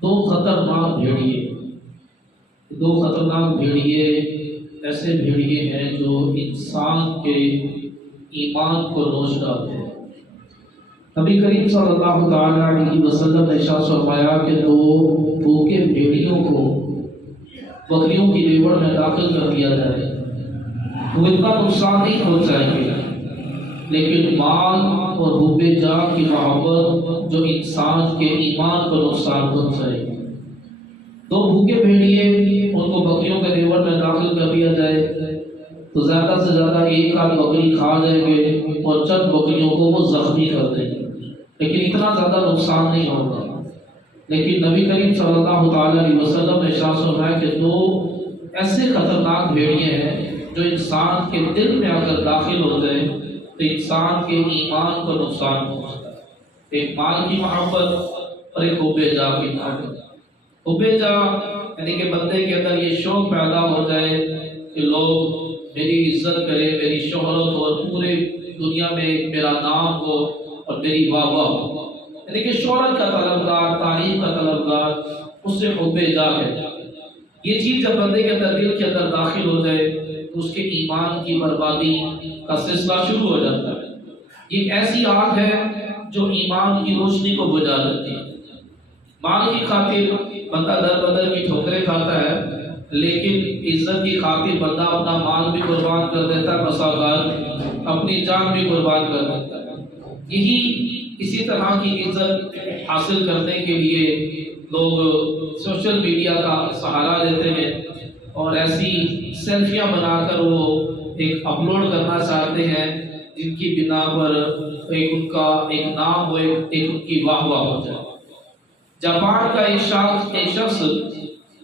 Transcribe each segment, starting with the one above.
دو خطرناک بھیڑیے دو خطرناک بھیڑیے ایسے بھیڑیے ہیں جو انسان کے ایمان کو نوچ ڈالتے ہیں۔ نبی کریم صلی اللہ تعالیٰ علیہ وسلم نے ارشاد فرمایا کہ دو بھوکے بھیڑیوں کو بکریوں کی ریوڑ میں داخل کر دیا جائے تو اتنا نقصان نہیں پہنچائیں گے، لیکن مال اور حب جاہ کی محبت جو انسان کے ایمان کو نقصان پہنچائے گی۔ دو بھوکے بھیڑیے ان کو بکریوں کے ریوڑ میں داخل کر دیا جائے تو زیادہ سے زیادہ ایک آدھ بکری کھا جائیں گے اور چند بکریوں کو وہ زخمی کر دیں گے، لیکن اتنا زیادہ نقصان نہیں ہوگا۔ لیکن نبی کریم صلی اللہ تعالیٰ علیہ وسلم نے ارشاد فرمایا کہ دو ایسے خطرناک بھیڑیے ہیں جو انسان کے دل میں اگر داخل ہو جائے تو انسان کے ایمان کو نقصان پہنچتا ہے۔ ایک مال کی محبت اور ایک حب جاہ کی محبت۔ حب جاہ یعنی کہ بندے کے اندر یہ شوق پیدا ہو جائے کہ لوگ میری عزت کرے، میری شہرت ہو اور پورے دنیا میں میرا نام ہو اور میری واہ واہ ہو، یعنی کہ شہرت کا طلبگار، تعریف کا طلبگار، اس سے حب جاہ ہے۔ یہ چیز جب بندے کے اندر دل کے اندر داخل ہو جائے تو اس کے ایمان کی بربادی کا سلسلہ شروع ہو جاتا ہے۔ یہ ایک ایسی آگ ہے جو ایمان کی روشنی کو بجھا دیتی ہے۔ مال کی خاطر بندہ در بدر کی ٹھوکریں کھاتا ہے، لیکن عزت کی خاطر بندہ اپنا مال بھی قربان کر دیتا ہے، بسا اوقات اپنی جان بھی قربان کر دیتا ہے۔ اسی طرح کی عزت حاصل کرنے کے لیے لوگ سوشل میڈیا کا سہارا لیتے ہیں اور ایسی سیلفیاں بنا کر وہ ایک اپلوڈ کرنا چاہتے ہیں جن کی بنا پر ایک ان کا ایک نام ہو، ایک ان کی واہ واہ ہو جائے۔ جاپان کا ایک شخص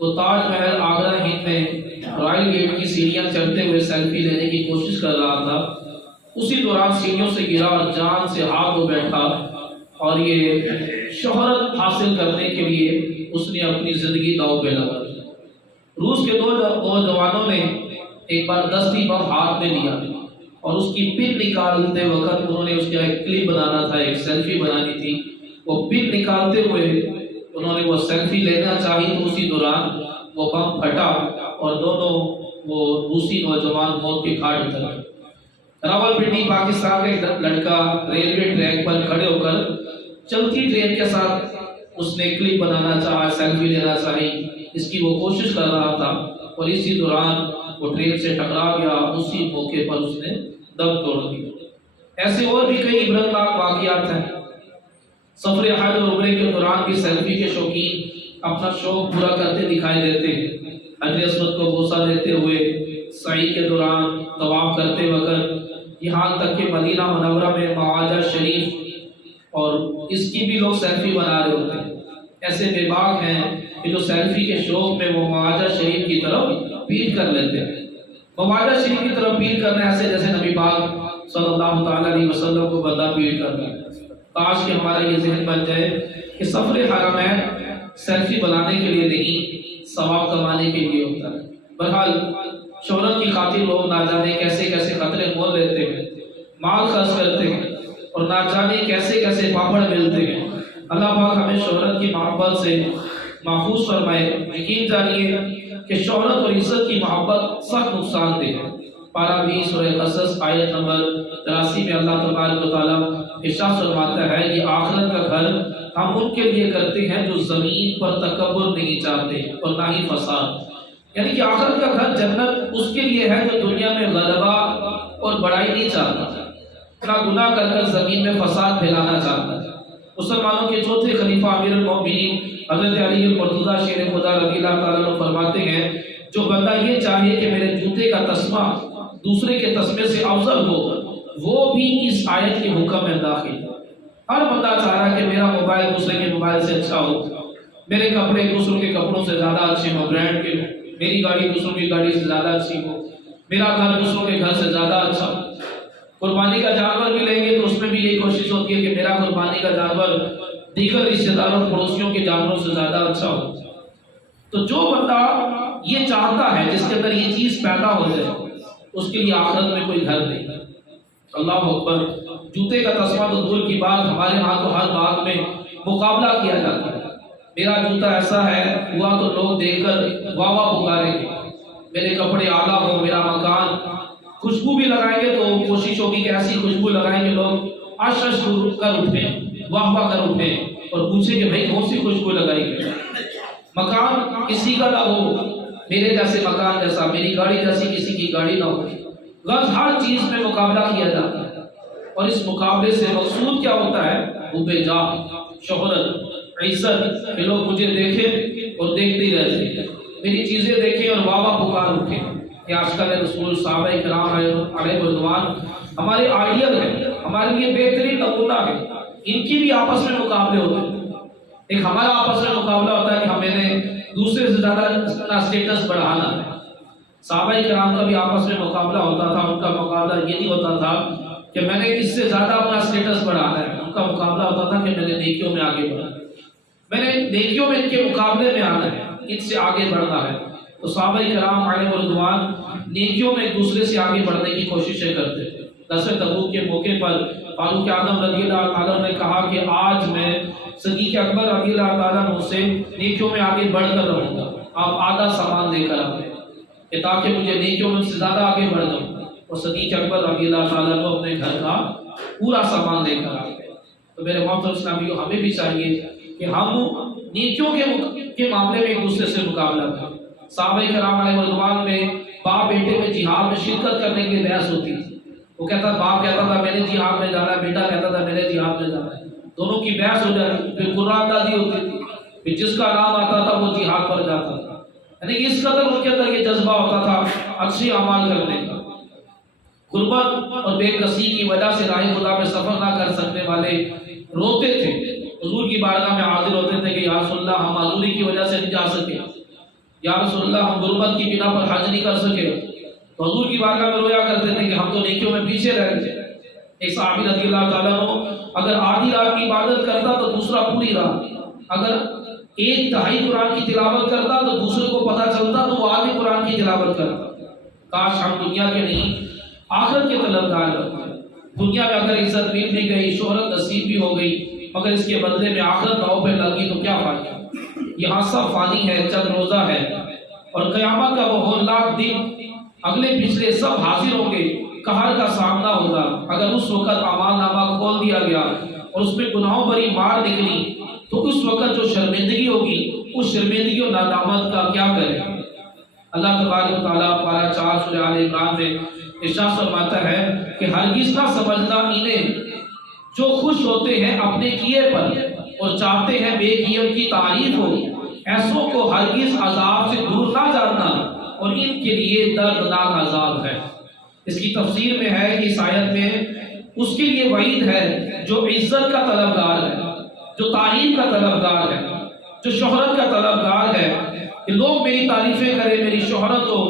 وہ تاج محل آگرہ ہند میں رائل گیٹ کی سیڑھیاں چڑھتے ہوئے سیلفی لینے کی کوشش کر رہا تھا۔ اسی دوران سیڑھیوں سے گرا اور جان سے ہاتھ دھو بیٹھا اور یہ شہرت حاصل کرنے کے لیے اس نے اپنی زندگی داؤ پہ لگا دی۔ روس کے دو جوانوں نے ایک بار دستی بم ہاتھ میں لیا اور اس کی پن نکالتے وقت انہوں نے اس کا ایک کلپ بنانا تھا، ایک سیلفی بنانی تھی۔ وہ پن نکالتے ہوئے انہوں نے وہ سیلفی لینا چاہی تو اسی دوران وہ بم پھٹا اور دونوں وہ روسی نوجوان موت کے گھاٹ اتر گئے۔ راولپنڈی پاکستان کا ایک لڑکا ریلوے ٹریک پر کھڑے ہو کر چلتی ٹرین کے ساتھ اس نے کلپ بنانا چاہا، سیلفی لینا چاہی، اس کی وہ کوشش کر رہا تھا اور اسی دوران وہ ٹرین سے ٹکرا گیا، اسی موقع پر اس نے دم توڑ دیا۔ ایسے اور بھی کئی عبرتناک واقعات ہیں۔ سفر حج اور عمرے کے دوران بھی سیلفی کے شوقین اپنا شوق پورا کرتے دکھائی دیتے ہیں۔ حجر اسود کو بوسہ دیتے ہوئے، سعی کے دوران، طواف کرتے وقت، یہاں تک کہ مدینہ منورہ میں معاجہ شریف اور اس کی بھی لوگ سیلفی بنا رہے ہوتے ہیں۔ ایسے بے باک ہیں کہ جو سیلفی کے شوق میں وہ معاجہ شریف کی طرف پیٹ کر لیتے ہیں۔ معاجہ شریف کی طرف پیٹ کرنا ایسے جیسے نبی پاک صلی اللہ تعالیٰ علیہ وسلم کو بندہ پیٹ کرنا ہے۔ کاش کہ ہمارا یہ ذہن بن جائے کہ سفر حرمین سیلفی بنانے کے لیے نہیں، ثواب کمانے کے لیے ہوتا ہے۔ بہرحال شہرت کی خاطر لوگ نہ جانے کیسے کیسے خطرے مول لیتے ہیں، مال خرچ کرتے ہیں اور نہ جانے کیسے کیسے پاپڑ ملتے ہیں۔ اللہ پاک ہمیں شہرت کی محبت سے محفوظ فرمائے۔ یقین جانیے کہ شہرت اور عزت کی محبت سخت نقصان دہ ہے۔ پارہ 20 سورہ قصص آیت نمبر 83 میں اللہ تبارک و تعالیٰ ارشاد فرماتا ہے، یہ آخرت کا گھر ہم ان کے لیے کرتے ہیں جو زمین پر تکبر نہیں چاہتے اور نہ ہی فساد۔ یعنی کہ آخرت کا گھر جنت اس کے لیے ہے جو دنیا میں غلبہ اور بڑائی نہیں چاہتا، نہ گناہ کر کر زمین میں فساد پھیلانا چاہتا ہے۔ مسلمانوں کے چوتھے خلیفہ امیر المومنین حضرت علی المرتضیٰ شیر خدا رضی اللہ تعالیٰ عنہ فرماتے ہیں، جو بندہ یہ چاہے کہ میرے جوتے کا تسمہ دوسرے کے تسمے سے افضل ہو، وہ بھی اس آیت کے حکم میں داخل ہو۔ ہر بندہ چاہ رہا ہے کہ میرا موبائل دوسرے کے موبائل سے اچھا ہو، میرے کپڑے دوسروں کے کپڑوں سے زیادہ اچھے ہوں، برانڈ کے ہوں، میری گاڑی دوسروں کی گاڑی سے زیادہ اچھی ہو، میرا گھر دوسروں کے گھر سے زیادہ اچھا ہو۔ قربانی کا جانور بھی لیں گے تو اس میں بھی یہی کوشش ہوتی ہے کہ میرا قربانی کا جانور دیگر رشتہ داروں پڑوسیوں کے جانوروں سے زیادہ اچھا ہو۔ تو جو بندہ یہ چاہتا ہے، جس کے اندر یہ چیز پیدا ہو جائے، اس کے لیے آخرت میں کوئی گھر نہیں۔ اللہ اکبر، جوتے کا تسمہ تو دور کی بات، ہمارے ہاں تو ہر بات میں مقابلہ کیا جاتا ہے۔ میرا جوتا ایسا ہے ہوا تو لوگ دیکھ کر واہ واہ پکاریں گے، میرے کپڑے اعلیٰ ہو، میرا مکان، خوشبو بھی لگائیں گے تو کوشش ہوگی کہ ایسی خوشبو لگائیں گے لوگ عش عش کر اٹھیں، واہ واہ کر اٹھیں اور پوچھیں کہ بھائی کون سی خوشبو لگائی گئی۔ مکان کسی کا نہ ہو میرے جیسے مکان جیسا، میری گاڑی جیسی کسی کی گاڑی نہ ہو، غرض ہر چیز میں مقابلہ کیا جاتا ہے، اور اس مقابلے سے مقصود کیا ہوتا ہے؟ حب جاہ، شہرت، عزت، کہ لوگ مجھے دیکھیں اور دیکھتے ہی رہتے، میری چیزیں دیکھیں اور واہ واہ پکار اٹھیں۔ کہ آج کل رسول صحابہ کرام علیہ رضوان ہمارے آئیڈیل ہیں، ہمارے لیے بہترین نمونہ ہے، ان کی بھی آپس میں مقابلے ہوتے ہیں۔ ایک ہمارا آپس میں مقابلہ ہوتا ہے کہ ہمیں نے دوسرے سے زیادہ اپنا اسٹیٹس بڑھانا ہے۔ صحابہ کرام کا بھی آپس میں مقابلہ ہوتا تھا، ان کا مقابلہ یہ نہیں ہوتا تھا کہ میں نے اس سے زیادہ اپنا اسٹیٹس بڑھانا ہے، ان کا مقابلہ ہوتا تھا کہ میں نے نیکیوں میں آگے بڑھنا ہے، میں نے نیکیوں میں ان کے مقابلے میں آنا ہے، ان سے آگے بڑھنا ہے۔ تو صحابہ کرام علیہ رضوان نیکیوں میں ایک دوسرے سے آگے بڑھنے کی کوششیں کرتے تھے۔ غزوہ تبوک کے موقع پر فاروق اعظم رضی اللہ عنہ نے کہا کہ آج میں صدیق اکبر رضی اللہ عنہ سے نیکیوں میں آگے بڑھ کر رہوں گا، آپ آدھا سامان لے کر آئے کہ تاکہ مجھے نیکیوں میں سے زیادہ آگے بڑھ جاؤں، اور صدیق اکبر رضی اللہ عنہ اپنے گھر کا پورا سامان لے کر آئے۔ تو میرے محترم اسلامیوں، ہمیں بھی چاہیے کہ ہم نیکیوں کے معاملے میں ایک دوسرے سے مقابلہ کریں۔ صحابہ کرام علیہ رضوان میں باپ بیٹے میں جہاد میں شرکت کرنے کے لیے بحث ہوتی تھی، وہ کہتا باپ کہتا تھا میں نے جہاد میں جانا ہے، بیٹا کہتا تھا میں نے جہاد میں جانا ہے، دونوں کی بحث ہو جاتی، پھر قرآن اندازی ہوتی تھی، پھر جس کا نام آتا تھا وہ جہاد پر جاتا تھا۔ یعنی کہ اس قدر ان کے اندر یہ جذبہ ہوتا تھا اچھے اعمال کرنے کا۔ غربت اور بے کسی کی وجہ سے راہ خدا میں سفر نہ کر سکنے والے روتے تھے، حضور کی بارگاہ میں حاضر ہوتے تھے کہ یا رسول اللہ ہم معذوری کی وجہ سے نہیں جا سکے، یا رسول اللہ ہم غربت کی بنا پر حج نہیں کر سکے، تو حضور کی بارگاہ میں رویا کرتے تھے کہ ہم تو نیکیوں میں پیچھے رہ گئے۔ ایک صحابی رضی اللہ تعالیٰ عنہ اگر آدھی رات کی عبادت کرتا تو دوسرا پوری رات، اگر ایک دہائی قرآن کی تلاوت کرتا تو دوسرے کو پتہ چلتا تو وہ آدھی قرآن کی تلاوت کرتا۔ کاش ہم دنیا کے نہیں آخرت کے طلبگار بنتے۔ دنیا میں اگر عزت مل بھی گئی، شہرت نصیب بھی ہو گئی، مگر اس کے بدلے میں آخرت داؤ پہ لگی تو کیا فائدہ؟ یہاں سب فانی ہے، چند روزہ ہے، اور قیامت کا وہ ہولناک دن اگلے پچھلے سب حاضر ہوں گے، قہر کا سامنا ہوگا۔ اگر اس وقت اعمال نامہ کھول دیا گیا اور اس میں گناہوں بھری مار نکلی تو اس وقت جو شرمندگی ہوگی، اس شرمندگی اور ندامت کا کیا کرے؟ اللہ تبارک و تعالیٰ پارہ 4 سورہ آل عمران میں ارشاد فرماتا ہے کہ ہرگز نہ سمجھنا انہیں جو خوش ہوتے ہیں اپنے کیے پر اور چاہتے ہیں بے کیے کی تعریف ہو، ایسوں کو ہرگز عذاب سے دور نہ جاننا، اور ان کے لیے دردناک عذاب ہے۔ اس کی تفسیر میں ہے کہ اس آیت میں اس کے لیے وعید ہے جو عزت کا طلبگار ہے، جو تعریف کا طلبگار ہے، جو شہرت کا طلبگار ہے، کہ لوگ میری تعریفیں کریں، میری شہرت ہو،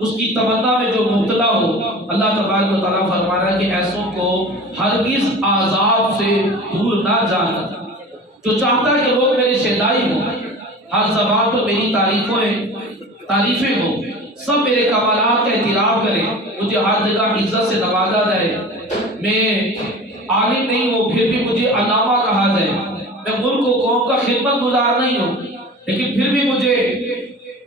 اس کی تمنا میں جو مبتلا ہو۔ اللہ تبارک و تعالیٰ فرما رہا ہے کہ ایسوں کو ہرگز عذاب سے دور نہ جانا، جو چاہتا ہے کہ لوگ میرے شہدائی ہوں، ہر زبان پر میری تعریفیں ہوں، سب میرے کمالات کا اعتراف کریں، مجھے ہر جگہ عزت سے نوازا جائے، میں عالم نہیں ہوں پھر بھی مجھے علامہ کہا جائے، میں ملک و قوم کا خدمت گزار نہیں ہوں لیکن پھر بھی مجھے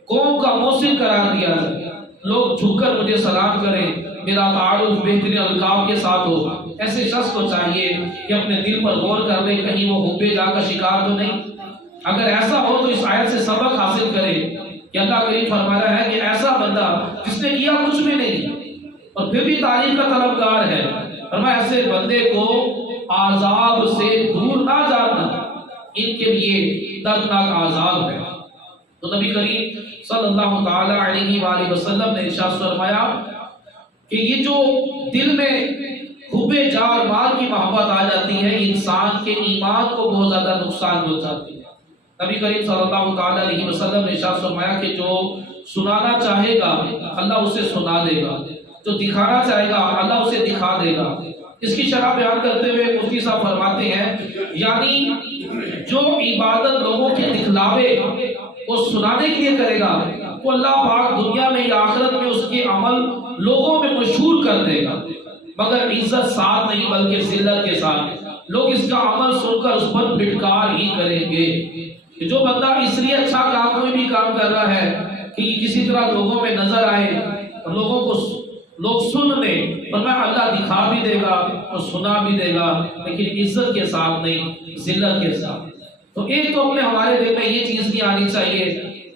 قوم کا موصل قرار دیا جائے، لوگ جھک کر مجھے سلام کریں، میرا تعارف بہترین القاب کے ساتھ ہو۔ ایسے شخص کو چاہیے کہ اپنے دل پر غور کر لے کہیں وہ حب جاہ کا شکار تو نہیں۔ اگر ایسا ہو تو اس آیت سے سبق حاصل کرے کہ اللہ کریم فرما رہا ہے کہ ایسا بندہ جس نے کیا کچھ بھی نہیں اور پھر بھی تعریف کا طلبگار ہے، فرمایا ایسے بندے کو عذاب سے دور نہ جاننا، ان کے لیے دردناک عذاب ہے۔ تو نبی کریم صلی اللہ تعالی علیہ وآلہ وسلم نے ارشاد فرمایا کہ یہ جو دل میں حب جاہ اور مال کی محبت آ جاتی ہے، انسان کے ایمان کو بہت زیادہ نقصان پہنچاتی ہے۔ نبی کریم صلی اللہ تعالی علیہ وسلم نے ارشاد فرمایا کہ جو سنانا چاہے گا اللہ اسے سنا دے گا، جو دکھانا چاہے گا اللہ اسے دکھا دے گا۔ اس کی شرح بیان کرتے ہوئے مفتی صاحب فرماتے ہیں یعنی جو عبادت لوگوں کے دکھلاوے وہ سنانے کے لیے کرے گا وہ اللہ پاک دنیا میں یا آخرت میں اس کے عمل لوگوں میں مشہور کر دے گا، مگر عزت ساتھ نہیں بلکہ ذلت کے ساتھ۔ لوگ اس کا عمل سن کر اس پر پھٹکار ہی کریں گے۔ کہ جو بندہ اس لیے اچھا کام کوئی بھی کام کر رہا ہے کہ یہ کسی طرح لوگوں میں نظر آئے اور لوگوں کو لوگ سن لیں، فرمایا اللہ دکھا بھی دے گا اور سنا بھی دے گا، لیکن عزت کے ساتھ نہیں، ذلت کے ساتھ۔ تو ایک تو اپنے ہمارے دل میں یہ چیز نہیں آنی چاہیے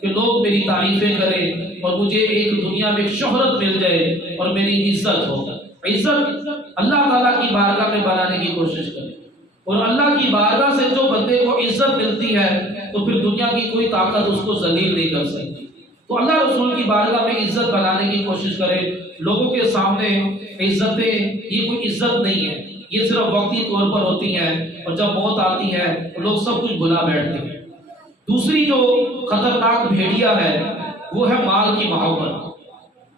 کہ لوگ میری تعریفیں کریں اور مجھے ایک دنیا میں شہرت مل جائے اور میری عزت ہو۔ عزت اللہ تعالیٰ کی بارگاہ میں بنانے کی کوشش کریں، اور اللہ کی بارگاہ سے جو بندے کو عزت ملتی ہے تو پھر دنیا کی کوئی طاقت اس کو ذلیل نہیں کر سکتی۔ تو اللہ رسول کی بارگاہ میں عزت بنانے کی کوشش کرے۔ لوگوں کے سامنے عزتیں یہ کوئی عزت نہیں ہے، یہ صرف وقتی طور پر ہوتی ہیں، اور جب موت آتی ہے تو لوگ سب کچھ بھلا بیٹھتے ہیں۔ دوسری جو خطرناک بھیڑیا ہے وہ ہے مال کی محبت۔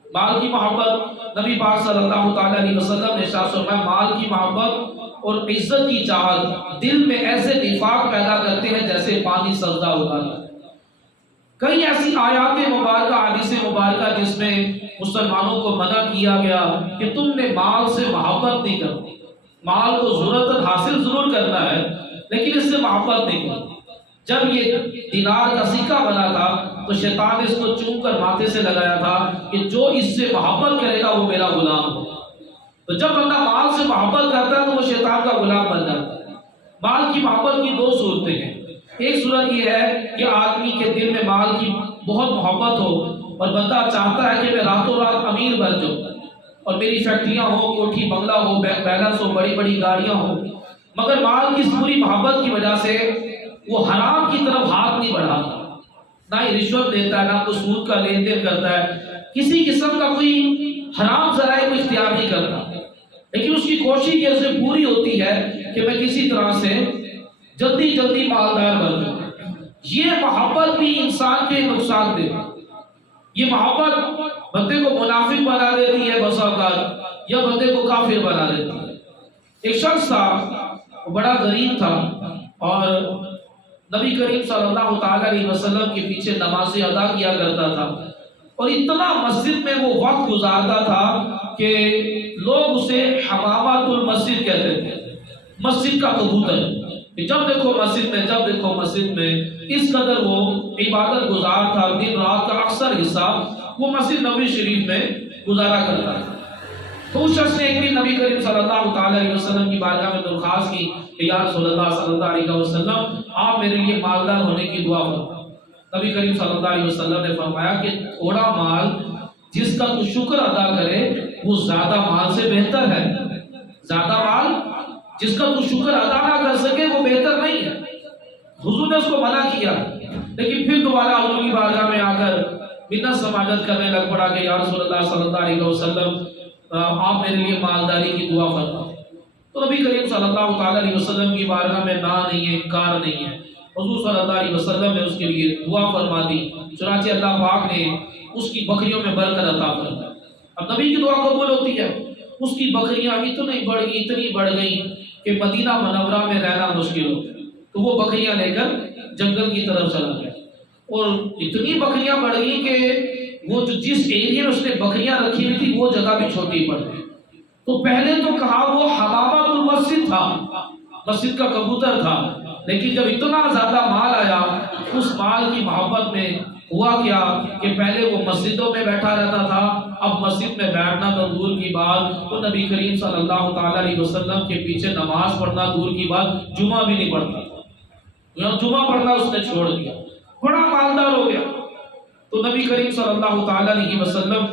مال کی محبت، نبی پاک صلی اللہ تعالیٰ علیہ وسلم نے ارشاد فرمایا مال کی محبت اور عزت کی چاہت دل میں ایسے نفاق پیدا کرتے ہیں جیسے پانی سجدہ اگاتا ہے۔ کئی ایسی آیات مبارکہ، حدیث مبارکہ جس میں مسلمانوں کو منع کیا گیا کہ تم نے مال سے محبت نہیں کرنی، مال کو ضرورت حاصل ضرور کرنا ہے لیکن اس سے محبت نہیں کرنی۔ جب یہ دینار کا سکہ بنا تھا تو شیطان نے اس کو چوم کر ماتھے سے لگایا تھا کہ جو اس سے محبت کرے گا وہ میرا غلام ہو۔ تو جب بندہ مال سے محبت کرتا ہے تو وہ شیطان کا غلام بن جاتا ہے۔ مال کی محبت کی دو صورتیں ہیں۔ ایک صورت یہ ہے کہ آدمی کے دل میں مال کی بہت محبت ہو اور بندہ چاہتا ہے کہ میں راتوں رات امیر بن جاؤں اور میری فیکٹریاں ہو، کوٹھی بنگلہ ہو، بینک بیلنس ہو، بڑی بڑی گاڑیاں ہو، مگر مال کی اس پوری محبت کی وجہ سے وہ حرام کی طرف ہاتھ نہیں بڑھاتا، نہ ہی رشوت لیتا ہے، نہ کوئی سود کا لین دین کرتا ہے، کسی قسم کا کوئی حرام ذرائع کو اختیار نہیں کرتا، لیکن اس کی کوشش یہ اسے پوری ہوتی ہے کہ میں کسی طرح سے جلدی جلدی مالدار بن جاؤں۔ یہ محبت بھی انسان کے نقصان دہ، یہ محبت بندے کو منافق بنا دیتی ہے بسا اوقات، یا بندے کو کافر بنا دیتی ہے۔ ایک شخص تھا، وہ بڑا غریب تھا اور نبی کریم صلی اللہ تعالیٰ علیہ وسلم کے پیچھے نمازیں ادا کیا کرتا تھا، اور اتنا مسجد میں وہ وقت گزارتا تھا کہ لوگ اسے حمامات المسجد کہتے تھے، مسجد کا کبوتر۔ جب دیکھو مسجد میں، جب دیکھو مسجد میں، اس قدر وہ عبادت گزار تھا، دن رات کا اکثر حصہ وہ مسجد نبوی شریف میں گزارا کرتا تھا۔ تو اس شخص نے ایک دن نبی کریم صلی اللہ تعالیٰ علیہ وسلم کی بارگاہ میں درخواست کی کہ یا رسول اللہ صلی اللہ علیہ وسلم آپ میرے لیے مالدار ہونے کی دعا فرمائیں۔ نبی کریم صلی اللہ علیہ وسلم نے فرمایا کہ تھوڑا مال جس کا تو شکر ادا کرے وہ زیادہ مال سے بہتر ہے، زیادہ مال جس کا تو شکر ادا نہ کر سکے وہ بہتر نہیں ہے۔ حضور نے اس کو منع کیا، لیکن پھر دوبارہ حضور کی بارگاہ میں آ کر منت سماجت کرنے لگ پڑا کہ یا رسول اللہ صلی اللہ علیہ وسلم آپ میرے لیے مالداری کی دعا فرمائیں۔ تو نبی کریم صلی اللہ تعالیٰ علیہ وسلم کی بارگاہ میں نہ نہیں ہے، انکار نہیں ہے، حضور صلی اللہ علیہ وسلم نے اس کے لیے دعا فرما دی، چنانچہ اللہ پاک نے اس کی بکریوں میں برکت عطا فرمائی۔ اب نبی کی دعا قبول ہوتی ہے، اس کی بکریاں اتنی بڑھ گئیں کہ مدینہ منورہ میں رہنا مشکل ہو گیا، تو وہ بکریاں لے کر جنگل کی طرف چلا گیا، اور اتنی بکریاں بڑھ گئی کہ وہ جو جس ایریا میں اس نے بکریاں رکھی ہوئی تھی وہ جگہ بھی چھوٹی پڑ گئی۔ تو پہلے تو کہا وہ حمامۃ المسجد تھا، مسجد کا کبوتر تھا، لیکن جب اتنا زیادہ مال آیا اس مال کی محبت میں ہوا کیا کہ پہلے وہ مسجدوں میں بیٹھا رہتا تھا، اب مسجد میں بیٹھنا تو دور کی بات، تو نبی کریم صلی اللہ تعالیٰ علیہ وسلم کے پیچھے نماز پڑھنا دور کی بات، جمعہ بھی نہیں پڑھتا تھا، جمعہ پڑھنا اس نے چھوڑ دیا، بڑا مالدار ہو گیا۔ تو نبی کریم صلی اللہ تعالیٰ علیہ وسلم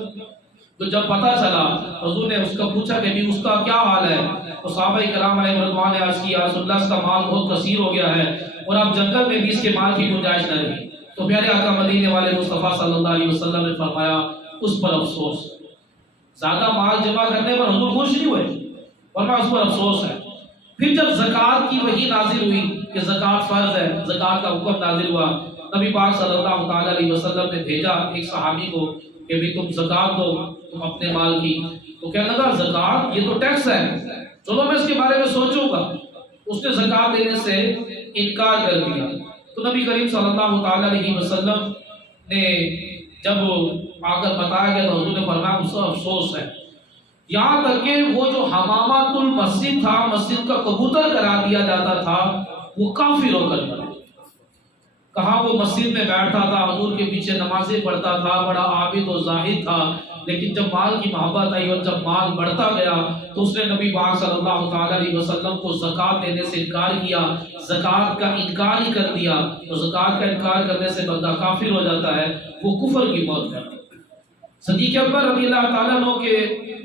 تو جب پتہ چلا، حضور نے اس کا پوچھا کہ بھی اس کا کیا حال ہے، تو صحابہ کرام علیہ رضوان نے عرض کیا رسول اللہ اس کا مال بہت کثیر ہو گیا ہے اور اب جنگل میں بھی اس کے مال کی گنجائش نہ رہی۔ تو پیارے آقا مدینے والے مصطفیٰ صلی اللہ علیہ وسلم نے فرمایا اس پر افسوس، زیادہ مال جمع کرنے پر حضور خوش نہیں ہوئے، فرمایا اس پر افسوس ہے۔ پھر جب زکوٰۃ کی وحی نازل ہوئی کہ زکوٰۃ فرض ہے، زکوٰۃ کا حکم نازل ہوا، نبی پاک صلی اللہ تعالیٰ علیہ وسلم نے بھیجا ایک صحابی کو کہ بھی تم زکوٰۃ دو تم اپنے مال کی، تو کہنے لگا زکوٰۃ یہ تو ٹیکس ہے، چلو میں اس کے بارے میں سوچوں گا۔ اس نے زکوٰۃ دینے سے انکار کر دیا۔ تو نبی کریم صلی اللہ تعالیٰ علیہ وسلم نے جب آ کر بتایا گیا تو حضور نے فرمایا اس کا افسوس ہے، یہاں تک کہ وہ جو حمامات المسجد تھا، مسجد کا کبوتر قرار دیا جاتا تھا، وہ کافر ہو کر مرا، کہاں وہ مسجد میں بیٹھتا تھا، حضور کے پیچھے نمازیں پڑھتا تھا، بڑا عابد و زاہد تھا، لیکن جب مال کی محبت آئی اور جب مال بڑھتا گیا تو اس نے نبی پاک صلی اللہ تعالی علیہ وسلم کو زکوٰۃ دینے سے انکار کیا، زکوٰۃ کا انکار ہی کر دیا۔ تو زکوٰۃ کا انکار کرنے سے بندہ کافر ہو جاتا ہے، وہ کفر کی موت ہے۔ صدیق اکبر رضی اللہ تعالیٰ عنہ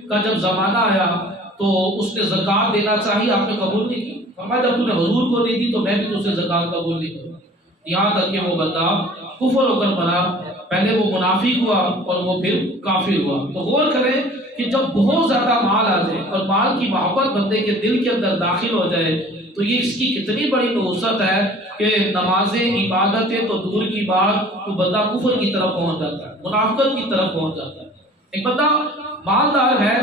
کا جب زمانہ آیا تو اس نے زکوٰۃ دینا چاہی، آپ نے قبول نہیں کی۔ فرمایا جب تو نے حضور کو نہیں دی تو میں بھی تجھ سے زکوٰۃ قبول نہیں کروں۔ یہاں تک کہ وہ بندہ کفر ہو کر مرا، پہلے وہ منافق ہوا اور وہ پھر کافر ہوا۔ تو غور کریں کہ جب بہت زیادہ مال آ جائے اور مال کی محبت بندے کے دل کے اندر داخل ہو جائے تو یہ اس کی کتنی بڑی نحوست ہے کہ نمازیں، عبادتیں تو دور کی بات، تو بندہ کفر کی طرف پہنچ جاتا ہے، منافقت کی طرف پہنچ جاتا ہے۔ ایک بندہ مالدار ہے،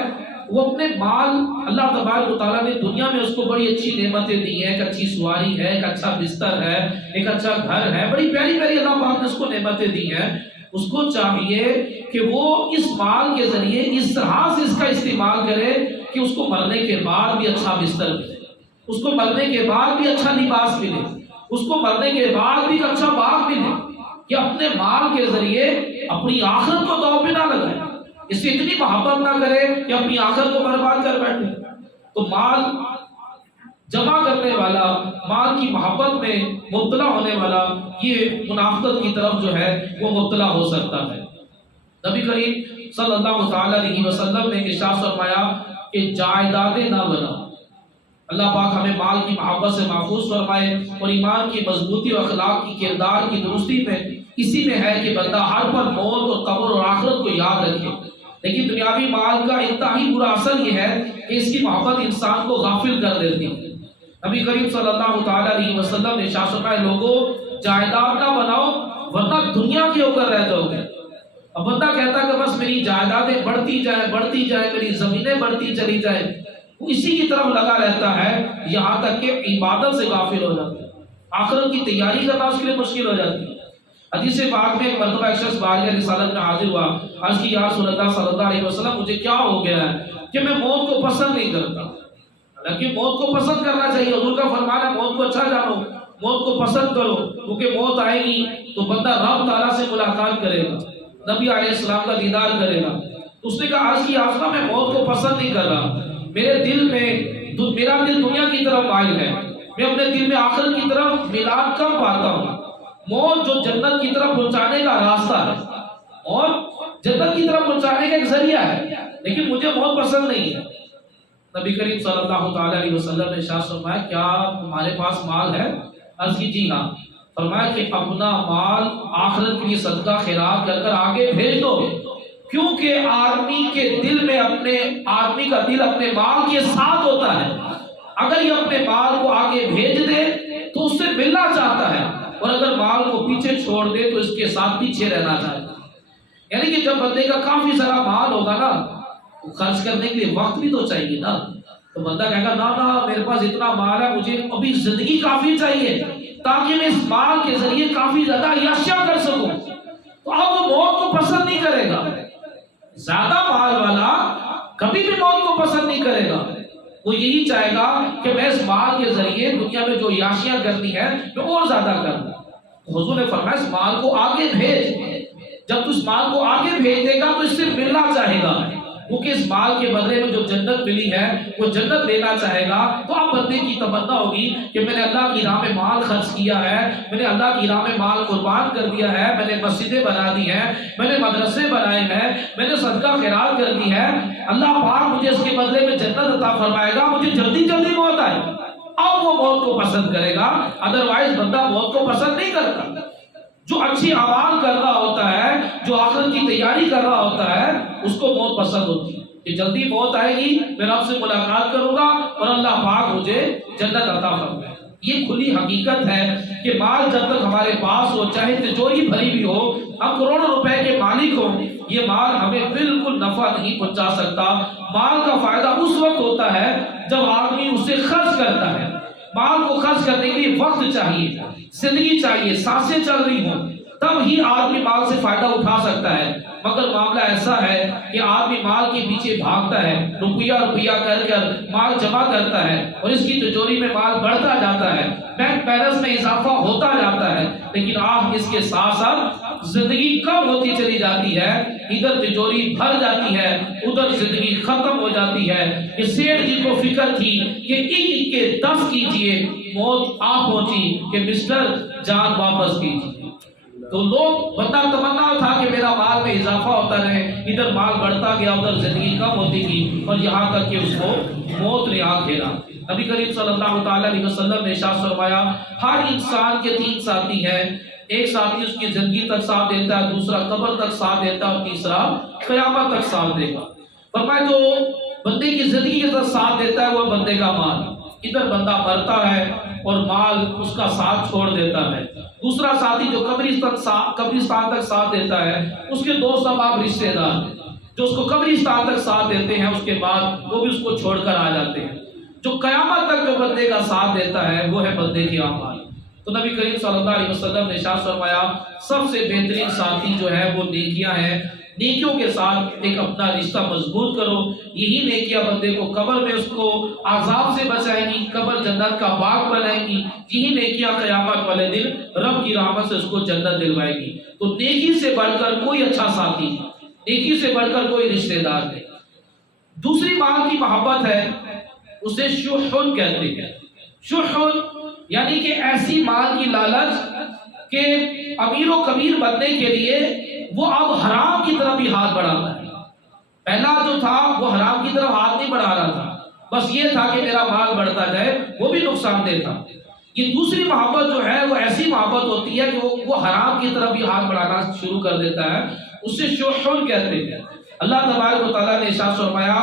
وہ اپنے مال، اللہ تبارک و تعالیٰ نے دنیا میں اس کو بڑی اچھی نعمتیں دی ہیں، ایک اچھی سواری ہے، ایک اچھا بستر ہے، ایک اچھا گھر ہے، بڑی پیاری پیاری اللہ پاک نے اس کو نعمتیں دی ہیں۔ اس کو چاہیے کہ وہ اس مال کے ذریعے اس طرح سے اس کا استعمال کرے کہ اس کو مرنے کے بعد بھی اچھا بستر ملے، اس کو مرنے کے بعد بھی اچھا لباس ملے، اس کو مرنے کے بعد بھی اچھا باغ ملے، کہ اپنے مال کے ذریعے اپنی آخرت کو داؤ پہ نہ لگائے، اس سے اتنی محبت نہ کرے کہ اپنی آخرت کو برباد کر بیٹھے۔ تو مال جمع کرنے والا، مال کی محبت میں مبتلا ہونے والا، یہ منافقت کی طرف جو ہے وہ مبتلا ہو سکتا ہے۔ نبی کریم صلی اللہ تعالی علیہ وسلم نے ارشاد فرمایا کہ جائیدادیں نہ بناؤ۔ اللہ پاک ہمیں مال کی محبت سے محفوظ فرمائے اور ایمان کی مضبوطی اور اخلاق کی، کردار کی درستی میں اسی میں ہے کہ بندہ ہر پل موت اور قبر اور آخرت کو یاد رکھے۔ لیکن دنیاوی مال کا انتہائی برا اثر یہ ہے کہ اس کی محبت انسان کو غافل کر دیتی ہے۔ نبی کریم صلی اللہ تعالی علیہ وسلم نے ارشاد فرمایا لوگوں جائیداد نہ بناؤ ورنہ دنیا کے اوپر رہ جاؤ گے۔ اب بندہ کہتا ہے کہ بس میری جائیدادیں بڑھتی جائیں، میری زمینیں بڑھتی چلی جائیں، وہ اسی کی طرف لگا رہتا ہے یہاں تک کہ عبادت سے غافل ہو جاتا ہے، آخرت کی تیاری کرنا اس کے لیے مشکل ہو جاتی ہے۔ حدیث پاک میں ایک مرتبہ ایک شخص بارگاہ رسالت میں حاضر ہوا، عرض کی یا رسول اللہ صلی اللہ علیہ وسلم مجھے کیا ہو گیا ہے کہ میں موت کو پسند نہیں کرتا۔ حالانکہ موت کو پسند کرنا چاہیے، حضور کا فرمان ہے موت کو اچھا جانو، موت کو پسند کرو، کیونکہ موت آئے گی تو بندہ رب تعالیٰ سے ملاقات کرے گا، نبی علیہ السلام کا دیدار کرے گا۔ اس نے کہا عرض کی یا رسول اللہ میں موت کو پسند نہیں کر رہا، میرے دل میں میرا دل دنیا کی طرف مائل ہے، میں اپنے دل میں آخرت کی طرف میلاد کم پاتا ہوں۔ موت جو جنت کی طرف پہنچانے کا راستہ ہے، موت جنت کی طرف پہنچانے کا ایک ذریعہ ہے، لیکن مجھے موت پسند نہیں ہے۔ نبی کریم صلی اللہ تعالی علیہ وسلم نے ارشاد فرمایا کیا تمہارے پاس مال ہے؟ عرض کی جی ہاں۔ فرمایا کہ اپنا مال آخرت کے لیے صدقہ خیرات کر کر آگے بھیج دو، کیونکہ آدمی کے دل میں آدمی کا دل اپنے مال کے ساتھ ہوتا ہے، اگر یہ اپنے مال کو آگے بھیج دے تو اس سے ملنا چاہتا ہے، اور اگر مال کو پیچھے چھوڑ دے تو اس کے ساتھ پیچھے رہنا چاہتا ہے۔ یعنی کہ جب بندے کا کافی سارا مال ہوگا نا، خرچ کرنے کے لیے وقت بھی تو چاہیے نا، تو بندہ کہے گا نا میرے پاس اتنا مال ہے، مجھے ابھی زندگی کافی چاہیے تاکہ میں اس مال کے ذریعے کافی زیادہ عیاشیاں کر سکوں، تو اب وہ موت کو پسند نہیں کرے گا۔ زیادہ مال والا کبھی بھی موت کو پسند نہیں کرے گا، وہ یہی چاہے گا کہ میں اس مال کے ذریعے دنیا میں جو عیاشیاں کرنی ہے میں اور زیادہ کروں۔ حضور نے فرمایا اس مال کو آگے بھیج، جب تو اس مال کو آگے بھیج دے گا تو اس سے ملنا چاہے گا، کیونکہ اس مال کے بدلے میں جو جنت ملی ہے وہ جنت لینا چاہے گا۔ تو اب بندے کی تمنا ہوگی کہ میں نے اللہ کی راہ میں مال خرچ کیا ہے، میں نے اللہ کی راہ میں مال قربان کر دیا ہے، میں نے مسجدیں بنا دی ہیں، میں نے مدرسے بنائے ہیں، میں نے صدقہ خیرات کر دی ہے، اللہ پاک مجھے اس کے بدلے میں جنت عطا فرمائے گا، مجھے جلدی جلدی موت آئے، اب وہ موت کو پسند کرے گا، ادروائز بندہ موت کو پسند نہیں کرتا۔ جو اچھی اعمال کر رہا ہوتا ہے، جو آخرت کی تیاری کر رہا ہوتا ہے، اس کو موت پسند ہوتی ہے کہ جلدی موت آئے گی، میں رب سے ملاقات کروں گا اور اللہ پاک مجھے جنت عطا فرمائے۔ یہ کھلی حقیقت ہے کہ مال جب تک ہمارے پاس ہو، چاہے تجوری بھری بھی ہو، ہم کروڑوں روپے کے مالک ہوں، یہ مال ہمیں بالکل نفع نہیں پہنچا سکتا۔ مال کا فائدہ اس وقت ہوتا ہے جب آدمی اسے خرچ کرتا ہے۔ مال کو خرچ کرنے کے لیے وقت چاہیے، زندگی چاہیے، سانسیں چل رہی ہوں، تب ہی آدمی مال سے فائدہ اٹھا سکتا ہے. مگر معاملہ ایسا ہے کہ آدمی مال کے پیچھے بھاگتا ہے، روپیہ کر کر مال جمع کرتا ہے اور اس کی تجوری میں مال بڑھتا جاتا ہے، بینک بیلنس میں اضافہ ہوتا جاتا ہے، لیکن آپ اس کے ساتھ ساتھ زندگی کم ہوتی چلی جاتی ہے. ادھر تجوری بھر جاتی ہے، ادھر زندگی ختم ہو جاتی ہے. کہ سیٹھ جی کو فکر تھی کہ ایک کے 10 کیجئے، موت آ پہنچی کہ مسٹر جان واپس کیجئے. تو لوگ بندہ تمنا تھا کہ میرا مال میں اضافہ ہوتا رہے، ادھر مال بڑھتا گیا، ادھر زندگی کم ہوتی گئی، اور یہاں تک کہ اس کو موت نے آ گھیرا. نبی کریم صلی اللہ تعالی علیہ وسلم نے ارشاد فرمایا ہر انسان کے 3 ساتھی ہیں. ایک ساتھی اس کی زندگی تک ساتھ دیتا ہے، دوسرا قبر تک ساتھ دیتا ہے، اور تیسرا قیامت تک ساتھ دے گا. فرمایا جو بندے کی زندگی کے ساتھ ساتھ دیتا ہے وہ بندے کا مال. ادھر بندہ مرتا ہے اور مال اس کا ساتھ چھوڑ دیتا ہے. دوسرا ساتھی جو قبرستان تک ساتھ دیتا ہے، اس کے 2 سباب رشتے دار جو اس کو قبرستان تک ساتھ دیتے ہیں، اس کے بعد وہ بھی اس کو چھوڑ کر آ جاتے ہیں. جو قیامت تک جو بندے کا ساتھ دیتا ہے وہ ہے بندے کے اعمال. تو نبی کریم صلی اللہ علیہ وسلم نے ارشاد فرمایا سب سے بہترین ساتھی جو ہے وہ نیکیاں ہیں. نیکیوں کے ساتھ ایک اپنا رشتہ مضبوط کرو. یہی نیکیاں بندے کو قبر میں اس کو عذاب سے بچائیں گی، قبر جنت کا باغ بنائیں گی. یہی نیکیاں قیامت والے دن رب کی رحمت سے اس کو جنت دلوائے گی. تو نیکی سے بڑھ کر کوئی اچھا ساتھی نہیں، نیکی سے بڑھ کر کوئی رشتہ دار نہیں. دوسری بات کی محبت ہے، اسے شحن کہتے ہیں. شحن یعنی کہ ایسی مال کی لالچ کہ امیر و کبیر بننے کے لیے وہ اب حرام کی طرف بھی ہاتھ بڑھاتا ہے. پہلا جو تھا وہ حرام کی طرف ہاتھ نہیں بڑھا رہا تھا، بس یہ تھا کہ میرا مال بڑھتا جائے، وہ بھی نقصان دہ تھا. یہ دوسری محبت جو ہے وہ ایسی محبت ہوتی ہے کہ وہ حرام کی طرف بھی ہاتھ بڑھانا شروع کر دیتا ہے. اسے شحن کہتے ہیں. اللہ تبارک و تعالیٰ نے ارشاد فرمایا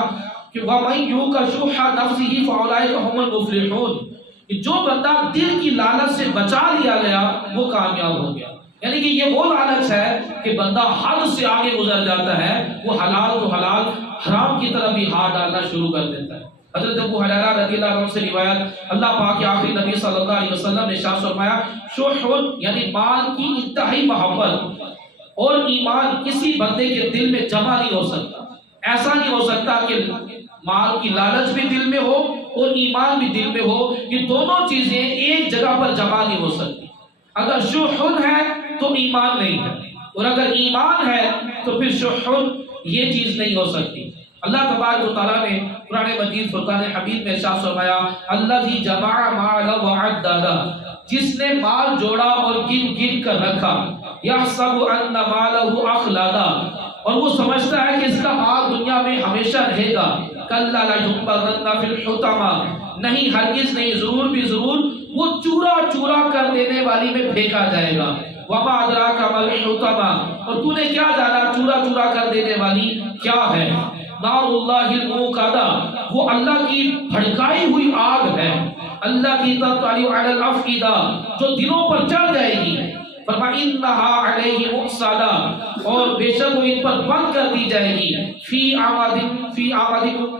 کہ وَمَن يُوقَ شُحَّ نَفْسِهِ فَأُولَٰئِكَ هُمُ الْمُفْلِحُونَ. کہ جو بندہ دل کی لالچ سے بچا لیا گیا وہ کامیاب ہو گیا. یعنی کہ یہ وہ لالچ ہے کہ بندہ حد سے آگے گزر جاتا ہے، وہ حلال تو حلال، حرام کی طرف بھی ہاتھ ڈالنا شروع کر دیتا ہے. حضرت ابو ہریرہ رضی اللہ عنہ سے روایت، اللہ پاک کے آخری نبی صلی اللہ علیہ وسلم نے ارشاد فرمایا شحن یعنی مال کی انتہائی محبت اور ایمان کسی بندے کے دل میں جمع نہیں ہو سکتا. ایسا نہیں ہو سکتا کہ مال کی لالچ بھی دل میں ہو اور ایمان بھی دل میں ہو، یہ دونوں چیزیں ایک جگہ پر جمع نہیں ہو سکتی. اگر شحن ہے تو ایمان نہیں ہے، اور اگر ایمان ہے تو پھر شحن یہ چیز نہیں ہو سکتی. اللہ تبارک و تعالیٰ نے قرآن مجید فرقان حمید میں ارشاد فرمایا الذی جمع مالا وعددا، جس نے مال جوڑا اور گن گن کر رکھا، یحسب ان مالہ اخلدا، اور وہ سمجھتا ہے کہ اس کا مال دنیا میں ہمیشہ رہے گا. کلا لینبذن فی الحطمہ، نہیں ہرگز نہیں، ضرور بھی ضرور وہ چورا چورا کر دینے والی میں پھینکا جائے گا. وما ادراک ما الحطمہ، اور تو نے کیا جانا چورا چورا کر دینے والی کیا ہے. نار اللہ الموقدہ، وہ اللہ کی بھڑکائی ہوئی آگ ہے. اللہ کی تطلع علی الافئدہ، جو دلوں پر چڑھ جائے گی. فَإِنَّهَا عَلَيْهِ مُؤْصَدَةٌ، اور بے شک وہ ان پر بند کر دی جائے گی. فی عمد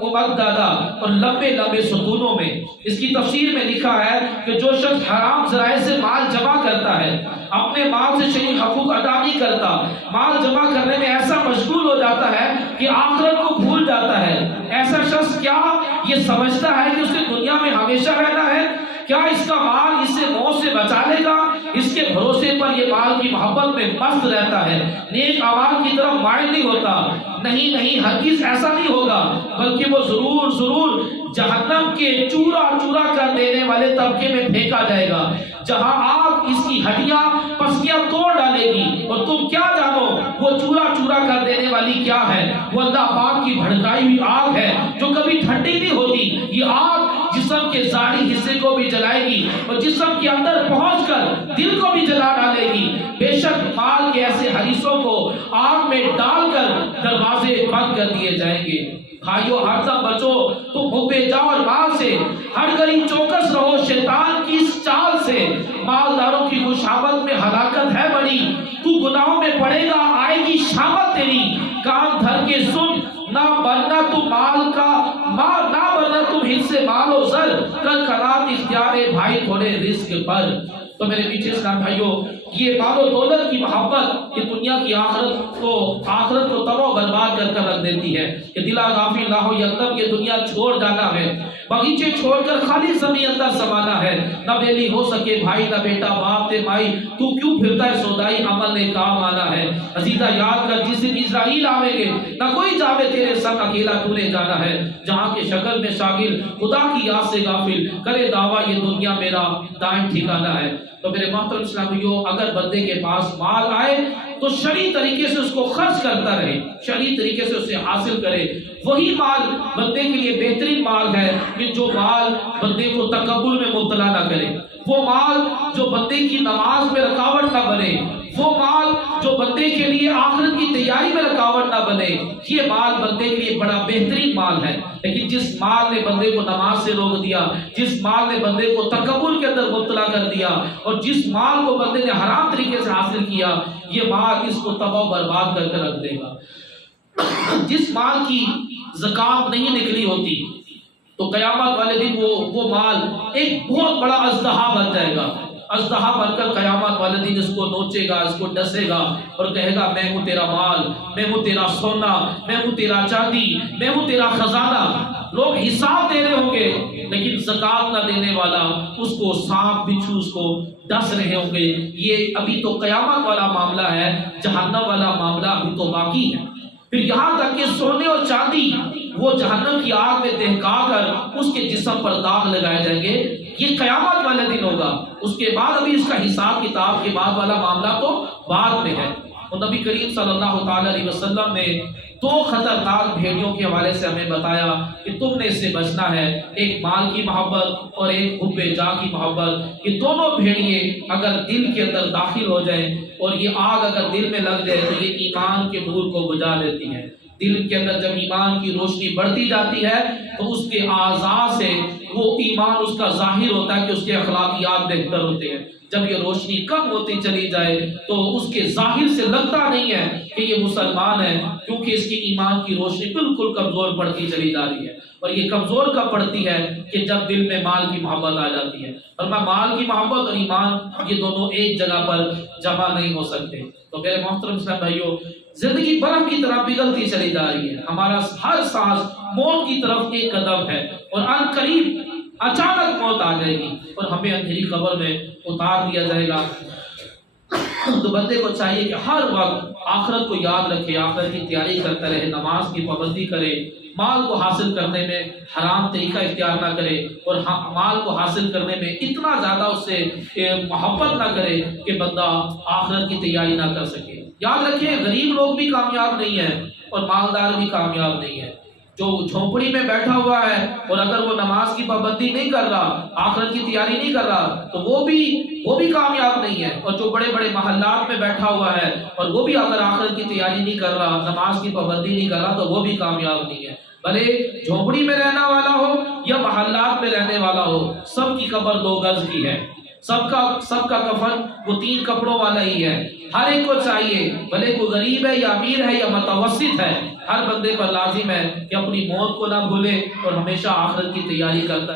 ممددہ، اور لمبے لمبے ستونوں میں. اس کی تفسیر میں لکھا ہے کہ جو شخص حرام ذرائع سے مال جمع کرتا ہے، اپنے مال سے شرعی حقوق ادا نہیں کرتا، مال جمع کرنے میں ایسا مشغول ہو جاتا ہے کہ آخرت کو بھول جاتا ہے، ایسا شخص کیا یہ سمجھتا ہے کہ اسے دنیا میں ہمیشہ رہنا ہے؟ کیا اس کا مال اس سے موت سے بچا لے گا؟ اس کے بھروسے پر یہ مال کی محبت میں مست رہتا ہے، نیک اعمال کی طرف مائل نہیں ہوتا. نہیں نہیں، ہرگز ایسا نہیں ہوگا، بلکہ وہ ضرور ضرور جہنم کے چورا چورا کر دینے والے طبقے میں پھینکا جائے گا، جہاں آپ اس کی ہڈیاں پسلیاں توڑ ڈالے گی. اور تم کیا جانو وہ چورا چورا کر دینے والی کیا ہے؟ وہ اللہ پاک کی بھڑکائی ہوئی آگ ہے جو کبھی ٹھنڈی نہیں ہوتی. یہ آگ جسم کے ظاہری حصے کو بھی جلائے گی اور جسم کے اندر پہنچ کر دل کو بھی جلا ڈالے گی. بے شک مال کے ایسے حریصوں کو آگ میں ڈال کر دروازے بند کر دیے جائیں گے. بھائیو ہر دم بچو تم حب جاہ اور مال سے، ہر گھڑی چوکس رہو شیطان کی اس چال سے. مالداروں کی خوشامد میں ہلاکت ہے بڑی، تو گناہوں میں پڑے گا آئے گی شامت تیری. کان دھر کے سن، نہ بننا تم مال کا مال، نہ بننا تم حص سے مال و زر، کل کنات اختیار بھائی تھوڑے رزق پر. تو میرے پیچھے اسلام بھائیو یہ مال و دولت کی محبت یہ دنیا کی آخرت کو تباہ و برباد کر رکھ دیتی ہے کہ دلا غافل نہ ہو یکدم یہ دنیا چھوڑ جانا ہے، بغیچے چھوڑ کر خالی زمین اندر سمانا ہے، نہ بیلی ہو سکے بھائی نہ بیٹا باپ تے مائی، تو کیوں پھرتا ہے سودائی عمل نے کام آنا ہے۔ عزیزہ یاد کر جس دن اسرائیل آویں گے نہ کوئی جاوے تیرے سنگ اکیلا تو نے جانا ہے، جہاں کے شکل میں شاغل خدا کی یاد سے غافل کرے دعویٰ یہ دنیا میرا دائم ٹھکانہ ہے۔ تو میرے محترم اسلامیوں، اگر بندے کے پاس مال آئے تو شرعی طریقے سے اس کو خرچ کرتا رہے، شرعی طریقے سے اسے حاصل کرے۔ وہی مال بندے کے لیے بہترین مال ہے کہ جو مال بندے کو تکبر میں مبتلا نہ کرے، وہ مال جو بندے کی نماز میں رکاوٹ نہ بنے، وہ مال جو بندے کے لیے آخرت کی تیاری میں رکاوٹ نہ بنے، یہ مال بندے کے لیے بڑا بہترین مال ہے۔ لیکن جس مال نے بندے کو نماز سے روک دیا، جس مال نے بندے کو تکبر کے اندر مبتلا کر دیا، اور جس مال کو بندے نے حرام طریقے سے حاصل کیا، یہ مال اس کو تباہ و برباد کر کے رکھ دے گا۔ جس مال کی زکوٰۃ نہیں نکلی ہوتی تو قیامت والے دن وہ مال ایک بہت بڑا اژدہا بن جائے گا، اژدہا بن کر قیامت والے دن اس کو نوچے گا، اس کو ڈسے گا اور کہے گا میں ہوں تیرا مال، میں ہوں تیرا سونا، میں ہوں تیرا چاندی، میں ہوں تیرا خزانہ۔ لوگ حساب دے رہے ہوں گے لیکن زکوٰۃ نہ دینے والا اس کو سانپ بچھو اس کو ڈس رہے ہوں گے۔ یہ ابھی تو قیامت والا معاملہ ہے، جہنم والا معاملہ ابھی تو باقی ہے۔ پھر یہاں تک کہ سونے اور چاندی وہ جہنم کی آگ میں دہکا کر اس کے جسم پر داغ لگائے جائیں گے، یہ قیامت والے دن ہوگا۔ اس کے بعد ابھی اس کا حساب کتاب کے بعد والا معاملہ تو بعد میں ہے۔ اور نبی کریم صلی اللہ تعالی علیہ وسلم نے دو خطرناک بھیڑیوں کے حوالے سے ہمیں بتایا کہ تم نے اس سے بچنا ہے، ایک مال کی محبت اور ایک حب جاہ کی محبت۔ یہ دونوں بھیڑیے اگر دل کے اندر داخل ہو جائیں اور یہ آگ اگر دل میں لگ جائے تو یہ ایمان کے نور کو بجھا دیتی ہے۔ دل کے اندر جب ایمان کی روشنی بڑھتی جاتی ہے تو اس کے اعضاء سے وہ ایمان اس کا ظاہر ہوتا ہے کہ اس کے اخلاقیات بہتر ہوتے ہیں۔ جب یہ روشنی کم ہوتی چلی جائے تو اس کے ظاہر سے لگتا نہیں ہے کہ یہ مسلمان ہے، کیونکہ اس کی ایمان کی روشنی بالکل کمزور پڑتی چلی جا رہی ہے۔ اور یہ کمزور کب پڑتی ہے کہ جب دل میں مال کی محبت آ جاتی ہے، اور مال کی محبت اور ایمان یہ دونوں ایک جگہ پر جمع نہیں ہو سکتے۔ تو میرے محترم اسلام بھائیوں، زندگی برف کی طرح پگھلتی چلی جا رہی ہے، ہمارا ہر سانس موت کی طرف ایک قدم ہے، اور ان قریب اچانک موت آ جائے گی اور ہمیں اندھیری قبر میں اتار دیا جائے گا۔ تو بندے کو چاہیے کہ ہر وقت آخرت کو یاد رکھے، آخرت کی تیاری کرتا رہے، نماز کی پابندی کرے، مال کو حاصل کرنے میں حرام طریقہ اختیار نہ کرے، اور مال کو حاصل کرنے میں اتنا زیادہ اس سے محبت نہ کرے کہ بندہ آخرت کی تیاری نہ کر سکے۔ یاد رکھیں، غریب لوگ بھی کامیاب نہیں ہیں اور مالدار بھی کامیاب نہیں ہے۔ جو جھونپڑی میں بیٹھا ہوا ہے اور اگر وہ نماز کی پابندی نہیں کر رہا، آخرت کی تیاری نہیں کر رہا، تو وہ بھی کامیاب نہیں ہے۔ اور جو بڑے بڑے محلات میں بیٹھا ہوا ہے اور وہ بھی اگر آخرت کی تیاری نہیں کر رہا، نماز کی پابندی نہیں کر رہا، تو وہ بھی کامیاب نہیں ہے۔ بھلے جھونپڑی میں رہنا والا ہو یا محلات میں رہنے والا ہو، سب کی قبر 2 گز کی ہے، سب کا کفن وہ 3 کپڑوں والا ہی ہے۔ ہر ایک کو چاہیے، بھلے کوئی غریب ہے یا امیر ہے یا متوسط ہے، ہر بندے پر لازم ہے کہ اپنی موت کو نہ بھولے اور ہمیشہ آخرت کی تیاری کرتا ہے۔